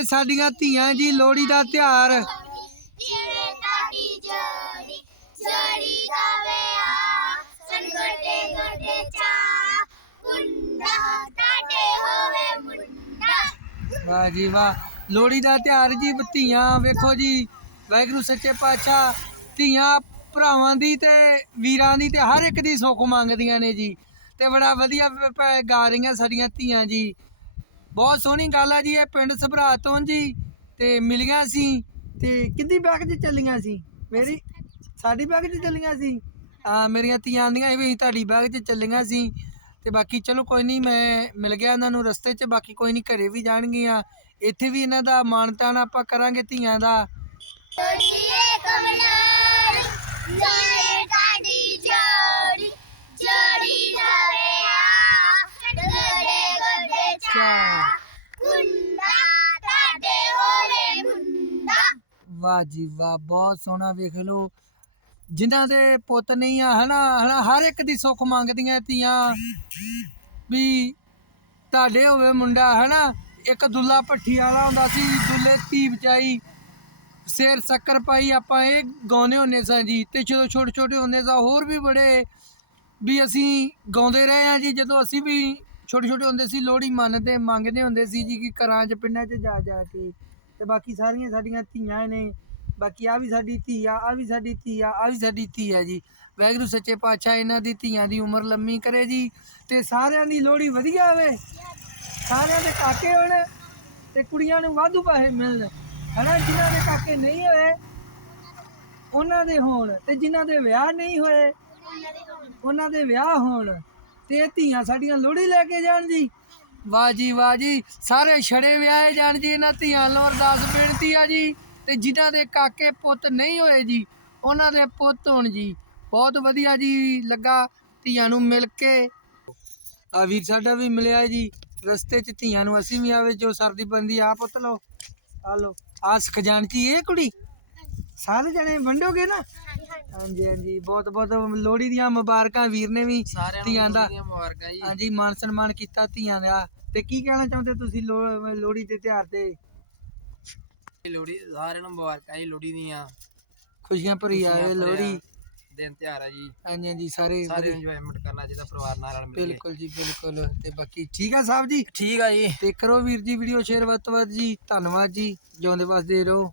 ਇਹ ਸਾਡੀਆਂ ਧੀਆਂ ਜੀ ਲੋਹੜੀ ਦਾ ਤਿਉਹਾਰ। ਜਿਵੇਂ ਤੁਹਾਡੀ ਜੋੜੀ ਜੋੜੀ ਗਾਵੇ ਆ ਸਨ ਗੋਡੇ ਗੋਡੇ ਚਾ। ਮੁੰਡਾ ਤੁਹਾਡੇ ਹੋਵੇ ਮੁੰਡਾ। ਵਾਹ ਜੀ ਵਾਹ ਲੋਹੜੀ ਦਾ ਤਿਉਹਾਰ ਜੀ ਧੀਆਂ ਵੇਖੋ ਜੀ ਵਾਹਿਗੁਰੂ ਸੱਚੇ ਪਾਤਸ਼ਾਹ ਧੀਆਂ ਭਰਾਵਾਂ ਦੀ ਤੇ ਵੀਰਾਂ ਦੀ ਤੇ ਹਰ ਇੱਕ ਦੀ ਸੁੱਖ ਮੰਗਦੀਆਂ ਨੇ ਜੀ। ਤੇ ਬੜਾ ਵਧੀਆ ਗਾ ਰਹੀਆਂ ਸਾਡੀਆਂ ਧੀਆਂ ਜੀ। ਬਹੁਤ ਸੋਹਣੀ ਗੱਲ ਆ ਜੀ, ਇਹ ਪਿੰਡ ਸਭਰਾ ਤੋਂ ਜੀ, ਤੇ ਮਿਲੀਆਂ ਸੀ, ਤੇ ਕਿੱਦੀ ਬੈਗ 'ਚ ਚੱਲੀਆਂ ਸੀ? ਮੇਰੀ ਸਾਡੀ ਬੈਗ 'ਚ ਚੱਲੀਆਂ ਸੀ। ਆ, ਮੇਰੀਆਂ ਧੀਆਂ ਆਂਦੀਆਂ ਇਹ ਵੀ ਤੁਹਾਡੀ ਬੈਗ 'ਚ ਚੱਲੀਆਂ ਸੀ, ਤੇ ਬਾਕੀ ਚਲੋ ਕੋਈ ਨਹੀਂ ਮੈਂ ਮਿਲ ਗਿਆ ਉਹਨਾਂ ਨੂੰ ਰਸਤੇ 'ਚ, ਬਾਕੀ ਕੋਈ ਨਹੀਂ ਘਰੇ ਵੀ ਜਾਣਗੀਆਂ। ਇੱਥੇ ਵੀ ਇਹਨਾਂ ਦਾ ਮਾਣ ਤਾਣ ਆਪਾਂ ਕਰਾਂਗੇ ਧੀਆਂ ਦਾ। ਜੋੜੀਏ ਕਮਲਾਰ ਜਿਵੇਂ ਗੋਡੇ ਚਾ ਤੁਹਾਡੇ ਹੋਵੇ ਮੁੰਡਾ ਵਾਹ ਜੀ ਵਾਹ, ਬਹੁਤ ਸੋਹਣਾ ਵੇਖ ਲਓ। ਜਿਨ੍ਹਾਂ ਦੇ ਪੁੱਤ ਨਹੀਂ ਆ, ਹਨਾ ਹਨਾ, ਹਰ ਇੱਕ ਦੀ ਸੁੱਖ ਮੰਗਦੀਆਂ ਧੀਆਂ। ਵੀ ਤੁਹਾਡੇ ਹੋਵੇ ਮੁੰਡਾ, ਹਨਾ, ਇੱਕ ਦੁੱਲਾ ਭੱਠੀ ਵਾਲਾ ਹੁੰਦਾ ਸੀ, ਦੁੱਲੇ ਧੀ ਬਚਾਈ, ਸਿਰ ਸ਼ੱਕਰ ਪਾਈ, ਆਪਾਂ ਇਹ ਗਾਉਂਦੇ ਹੁੰਨੇ ਸਾਂ ਜੀ। ਤੇ ਜਦੋਂ ਛੋਟੇ ਛੋਟੇ ਹੁੰਦੇ ਸਾਂ, ਹੋਰ ਵੀ ਬੜੇ ਵੀ ਅਸੀਂ ਗਾਉਂਦੇ ਰਹੇ ਆ ਜੀ, ਜਦੋਂ ਅਸੀਂ ਵੀ ਛੋਟੇ ਛੋਟੇ ਹੁੰਦੇ ਸੀ, ਲੋਹੜੀ ਮੰਨਦੇ, ਮੰਗਦੇ ਹੁੰਦੇ ਸੀ ਜੀ ਕਿ ਘਰਾਂ 'ਚ, ਪਿੰਡਾਂ 'ਚ ਜਾ ਜਾ ਕੇ। ਤੇ ਬਾਕੀ ਸਾਰੀਆਂ ਸਾਡੀਆਂ ਧੀਆਂ ਨੇ, ਬਾਕੀ ਆ ਵੀ ਸਾਡੀ ਧੀ ਆ ਆ ਵੀ ਸਾਡੀ ਧੀ ਆ ਆ ਵੀ ਸਾਡੀ ਧੀ ਆ ਜੀ। ਵਾਹਿਗੁਰੂ ਸੱਚੇ ਪਾਤਸ਼ਾਹ ਇਹਨਾਂ ਦੀ ਧੀਆਂ ਦੀ ਉਮਰ ਲੰਮੀ ਕਰੇ ਜੀ, ਤੇ ਸਾਰਿਆਂ ਦੀ ਲੋਹੜੀ ਵਧੀਆ ਹੋਵੇ। ਸਾਰਿਆਂ ਦੇ ਕਾਕੇ ਹੋਣ, ਤੇ ਕੁੜੀਆਂ ਨੂੰ ਵਾਧੂ ਪੈਸੇ ਮਿਲਣ। ਹਨਾ, ਜਿਨ੍ਹਾਂ ਦੇ ਕਾਕੇ ਨਹੀਂ ਹੋਏ, ਉਹਨਾਂ ਦੇ ਹੋਣ। ਤੇ ਜਿਨ੍ਹਾਂ ਦੇ ਵਿਆਹ ਨਹੀਂ ਹੋਏ, ਉਹਨਾਂ ਦੇ ਵਿਆਹ ਹੋਣ। ਤੇ ਇਹ ਧੀਆਂ ਸਾਡੀਆਂ ਲੋਹੜੀ ਲੈ ਕੇ ਜਾਣ ਜੀ। ਵਾਹ ਜੀ ਵਾਹ ਜੀ। ਸਾਰੇ ਛੜੇ ਵਿਆਹੇ ਜਾਣ ਜੀ, ਇਹਨਾਂ ਧੀਆਂ ਨੂੰ ਅਰਦਾਸ ਬੇਨਤੀ ਆ ਜੀ। ਤੇ ਜਿਨ੍ਹਾਂ ਦੇ ਕਾਕੇ ਪੁੱਤ ਨਹੀਂ ਹੋਏ ਜੀ, ਉਹਨਾਂ ਦੇ ਪੁੱਤ ਹੋਣ ਜੀ। ਬਹੁਤ ਵਧੀਆ ਜੀ ਲੱਗਾ ਧੀਆਂ ਨੂੰ ਮਿਲ ਕੇ। ਆ ਵੀਰ ਸਾਡਾ ਵੀ ਮਿਲਿਆ ਜੀ, ਰਸਤੇ 'ਚ ਧੀਆਂ ਨੂੰ ਅਸੀਂ ਵੀ ਆਵੇ, ਜੋ ਸਰਦੀ ਬੰਦੀ ਆ ਪੁੱਤ ਲਓ ਆ ਲਓ ਆ ਖਜ਼ਾਨਚੀ ਇਹ ਕੁੜੀ? ਸਾਰੇ ਜਣੇ ਵੰਡੋਗੇ ਨਾ? ਹਾਂਜੀ ਹਾਂਜੀ। ਬਹੁਤ ਬਹੁਤ ਲੋਹੜੀ ਦੀਆਂ ਮੁਬਾਰਕਾਂ ਵੀਰ ਨੇ ਵੀ ਧੀਆਂ ਦਾ। ਮੁਬਾਰਕਾਂ ਜੀ। ਹਾਂਜੀ ਮਾਨ ਸਨਮਾਨ ਕੀਤਾ ਧੀਆਂ ਦਾ। ਤੇ ਕੀ ਕਹਿਣਾ ਚਾਹੁੰਦੇ ਤੁਸੀਂ ਲੋ- ਲੋਹੜੀ ਦੇ ਤਿਉਹਾਰ ਤੇ? ਲੋਹੜੀ ਸਾਰਿਆਂ ਨੂੰ ਮੁਬਾਰਕਾਂ ਜੀ ਲੋਹੜੀ ਦੀਆਂ। ਖੁਸ਼ੀਆਂ ਭਰੀ ਆਏ ਖੁਸ਼ੀਆਂ ਭਰਿਆ ਲੋਹੜੀ। ਦਿਨ ਤਿਉਹਾਰ ਆ ਜੀ। ਹਾਂਜੀ ਹਾਂਜੀ ਸਾਰੇ ਸਾਰੇ ਵਧੀਆ। ਇੰਜੋਇਮੈਂਟ ਕਰਨਾ ਚਾਹੀਦਾ ਪਰਿਵਾਰ ਨਾਲ ਰਲ ਮਿਲ ਕੇ। ਬਿਲਕੁਲ ਜੀ ਬਿਲਕੁਲ। ਤੇ ਬਾਕੀ ਠੀਕ ਆ ਸਾਹਿਬ ਜੀ? ਠੀਕ ਆ ਜੀ। ਤੇ ਕਰੋ ਵੀਰ ਜੀ ਵੀਡੀਓ ਸ਼ੇਅਰ ਵੱਧ ਤੋਂ ਵੱਧ ਜੀ। ਧੰਨਵਾਦ ਜੀ। ਜਿਉਂਦੇ ਵਸਦੇ ਰਹੋ।